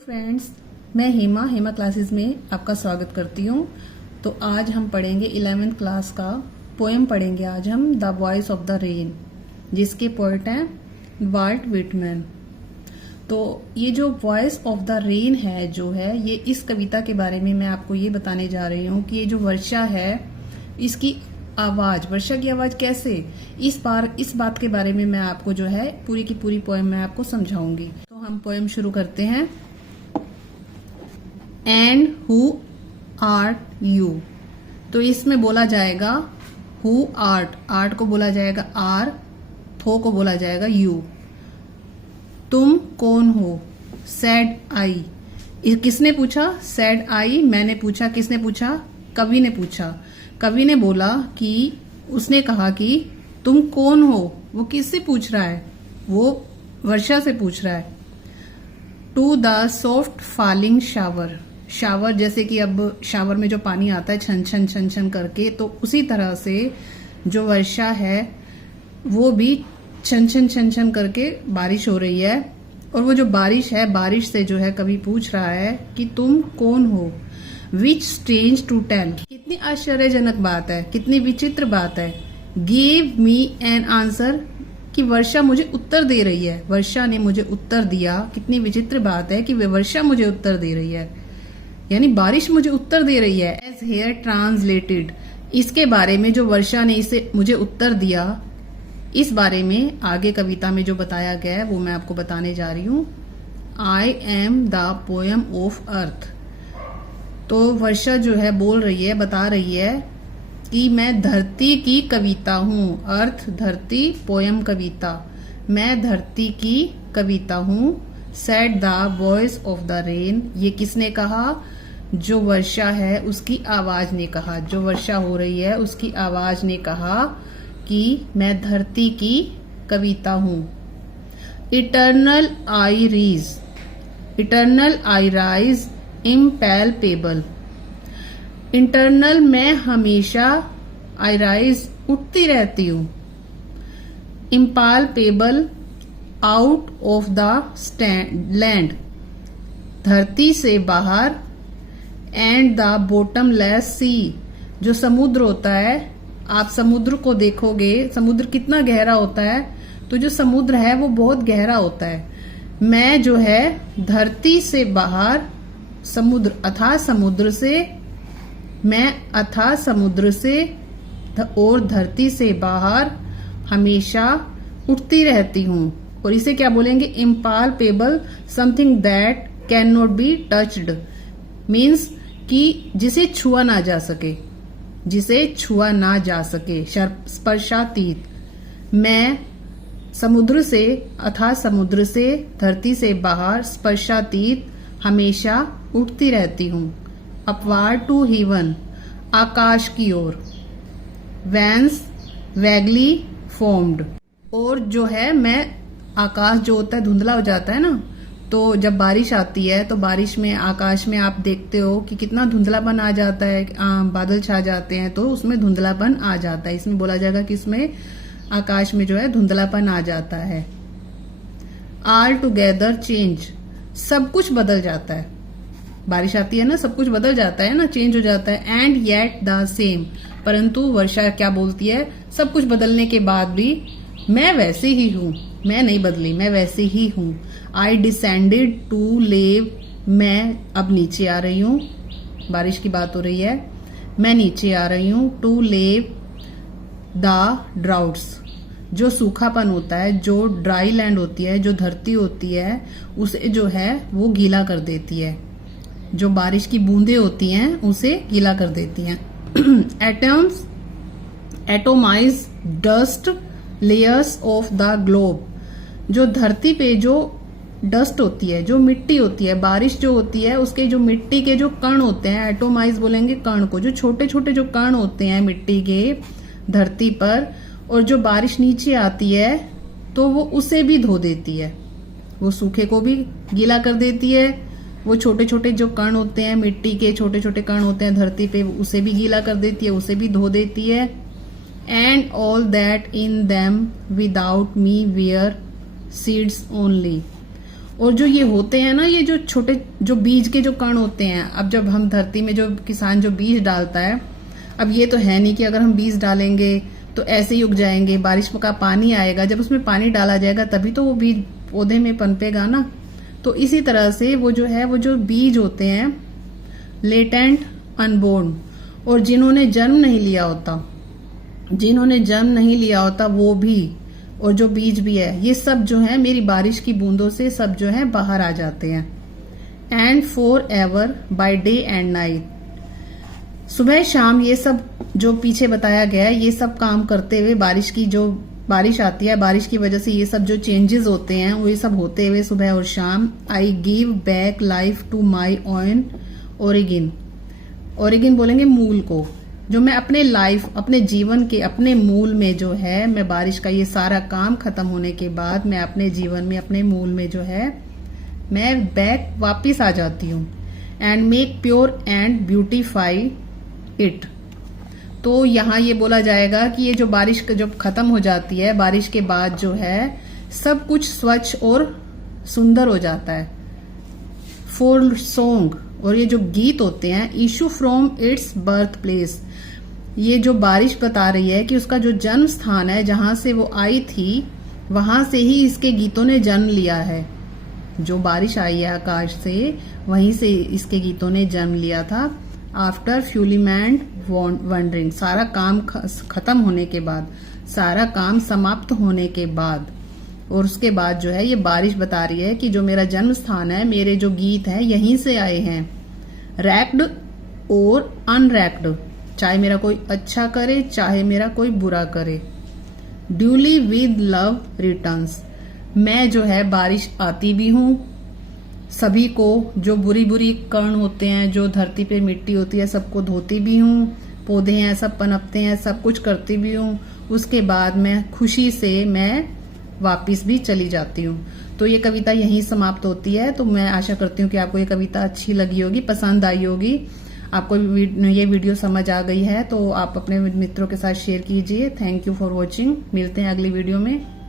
Friends, मैं Hema classes में आपका स्वागत करती हूँ। तो आज हम पढ़ेंगे 11th क्लास का पोएम पढ़ेंगे। आज हम the voice of the rain, जिसके पोएट हैं वाल्ट व्हिटमैन। तो ये जो वॉइस ऑफ द रेन है जो है, ये इस कविता के बारे में मैं आपको ये बताने जा रही हूँ कि ये जो वर्षा है, इसकी आवाज, वर्षा की आवाज कैसे, इस बात के बारे में मैं आपको जो है पूरी की पूरी पोएम मैं आपको समझाऊंगी। तो हम पोएम शुरू करते हैं। एंड हु आर्ट यू, तो इसमें बोला जाएगा हु आर्ट को बोला जाएगा आर, थो को बोला जाएगा यू। तुम कौन हो, सेड आई, किसने पूछा, सेड आई, मैंने पूछा, किसने पूछा, कवि ने पूछा। कवि ने बोला कि उसने कहा कि तुम कौन हो, वो किससे पूछ रहा है, वो वर्षा से पूछ रहा है। To the soft falling shower, shower जैसे कि अब शावर में जो पानी आता है छन छन छन छन करके, तो उसी तरह से जो वर्षा है वो भी छन छन छन छन करके बारिश हो रही है। और वो जो बारिश है, बारिश से जो है कवि पूछ रहा है कि तुम कौन हो। विच स्ट्रेंज टू टेल, कितनी आश्चर्यजनक बात है, कितनी विचित्र बात है। गिव मी एन आंसर, कि वर्षा मुझे उत्तर दे रही है, वर्षा ने मुझे उत्तर दिया। कितनी विचित्र बात है कि वे वर्षा मुझे उत्तर दे रही है, यानी बारिश मुझे उत्तर दे रही है। एज हेयर ट्रांसलेटेड, इसके बारे में जो वर्षा ने इसे मुझे उत्तर दिया, इस बारे में आगे कविता में जो बताया गया है वो मैं आपको बताने जा रही हूँ। I am the poem of earth, तो वर्षा जो है बोल रही है, बता रही है कि मैं धरती की कविता हूँ। अर्थ धरती, पोएम कविता, मैं धरती की कविता हूँ। Said the voice of the rain, ये किसने कहा, जो वर्षा है उसकी आवाज ने कहा, जो वर्षा हो रही है उसकी आवाज ने कहा कि मैं धरती की कविता हूँ। Eternal I rise, eternal I rise impalpable, internal मैं हमेशा, आई राइज उठती रहती हूँ। Impalpable out of the land, धरती से बाहर। एंड द बॉटमलेस सी, जो समुद्र होता है, आप समुद्र को देखोगे, समुद्र कितना गहरा होता है, तो जो समुद्र है वो बहुत गहरा होता है। मैं जो है धरती से बाहर, समुद्र अथाह समुद्र से, मैं अथाह समुद्र से और धरती से बाहर हमेशा उठती रहती हूँ। और इसे क्या बोलेंगे, impalpable, something that can not be touched, means कि जिसे छुआ ना जा सके, जिसे छुआ ना जा सके, स्पर्शातीत। मैं समुद्र से, अथाह समुद्र से, धरती से बाहर, स्पर्शातीत, हमेशा उठती रहती हूँ। अपवार्ड टू हेवन, आकाश की ओर। वैंस वैगली फॉर्म्ड, और जो है मैं, आकाश जो होता है धुंधला हो जाता है ना, तो जब बारिश आती है तो बारिश में आकाश में आप देखते हो कि कितना धुंधलापन आ जाता है, बादल छा जाते हैं तो उसमें धुंधलापन आ जाता है। इसमें बोला जाएगा कि इसमें आकाश में जो है धुंधलापन आ जाता है। ऑल टुगेदर चेंज, सब कुछ बदल जाता है, बारिश आती है ना, सब कुछ बदल जाता है ना, चेंज हो जाता है। एंड येट द सेम, परंतु वर्षा क्या बोलती है, सब कुछ बदलने के बाद भी मैं वैसे ही हूँ, मैं नहीं बदली, मैं वैसे ही हूँ। आई डिसेंडेड टू लेव, मैं अब नीचे आ रही हूँ, बारिश की बात हो रही है, मैं नीचे आ रही हूँ। टू लेव द ड्राउट्स, जो सूखापन होता है, जो ड्राई लैंड होती है, जो धरती होती है, उसे जो है वो गीला कर देती है, जो बारिश की बूंदें होती हैं उसे गीला कर देती हैं। Atoms atomise dust layers of the globe, जो धरती पे जो डस्ट होती है, जो मिट्टी होती है, बारिश जो होती है उसके जो मिट्टी के जो कण होते हैं, एटोमाइज बोलेंगे कण को, जो छोटे छोटे जो कण होते हैं मिट्टी के धरती पर, और जो बारिश नीचे आती है तो वो उसे भी धो देती है, वो सूखे को भी गीला कर देती है। वो छोटे छोटे जो कण होते हैं, मिट्टी के छोटे छोटे कण होते हैं धरती पे, उसे भी गीला कर देती है, उसे भी धो देती है। And all that in them without me where seeds only, और जो ये होते हैं ना, ये जो छोटे जो बीज के जो कण होते हैं, अब जब हम धरती में जो किसान जो बीज डालता है, अब ये तो है नहीं कि अगर हम बीज डालेंगे तो ऐसे ही उग जाएंगे, बारिश का पानी आएगा, जब उसमें पानी डाला जाएगा तभी तो वो बीज पौधे में पनपेगा ना। तो इसी तरह से वो जो है, वो जो बीज होते हैं लेटेंट अनबोर्न, और जिन्होंने जन्म नहीं लिया होता वो भी, और जो बीज भी है, ये सब जो है मेरी बारिश की बूंदों से सब जो है बाहर आ जाते हैं। And for ever by day and night, सुबह शाम ये सब जो पीछे बताया गया है, ये सब काम करते हुए बारिश आती है, बारिश की वजह से ये सब जो चेंजेस होते हैं वो ये सब होते हुए सुबह और शाम, I give back life to my own origin बोलेंगे मूल को, जो मैं अपने जीवन के अपने मूल में जो है, मैं बारिश का ये सारा काम खत्म होने के बाद मैं अपने जीवन में अपने मूल में जो है मैं बैक वापिस आ जाती हूँ। And make pure and beautify it. तो यहाँ ये बोला जाएगा कि ये जो बारिश जब खत्म हो जाती है, बारिश के बाद जो है सब कुछ स्वच्छ और सुंदर हो जाता है। फॉर सॉन्ग, और ये जो गीत होते हैं, issue from its birth place, ये जो बारिश बता रही है कि उसका जो जन्म स्थान है, जहां से वो आई थी, वहां से ही इसके गीतों ने जन्म लिया है। जो बारिश आई है आकाश से, वहीं से इसके गीतों ने जन्म लिया था। आफ्टर फ्यूलिमेंट वंडरिंग, सारा काम खत्म होने के बाद, सारा काम समाप्त होने के बाद, और उसके बाद जो है ये बारिश बता रही है कि जो मेरा जन्म स्थान है, मेरे जो गीत हैं यहीं से आए हैं। रैक्ड और अनरैक्ड, चाहे मेरा कोई अच्छा करे चाहे मेरा कोई बुरा करे। ड्यूली विद लव रिटर्न्स, मैं जो है बारिश आती भी हूँ, सभी को जो बुरी बुरी कण होते हैं, जो धरती पे मिट्टी होती है, सबको धोती भी हूँ, पौधे हैं सब पनपते हैं, सब कुछ करती भी हूँ। उसके बाद मैं खुशी से मैं वापिस भी चली जाती हूँ। तो ये कविता यहीं समाप्त होती है। तो मैं आशा करती हूँ कि आपको ये कविता अच्छी लगी होगी, पसंद आई होगी, आपको ये वीडियो समझ आ गई है तो आप अपने मित्रों के साथ शेयर कीजिए। Thank you for watching. मिलते हैं अगली वीडियो में।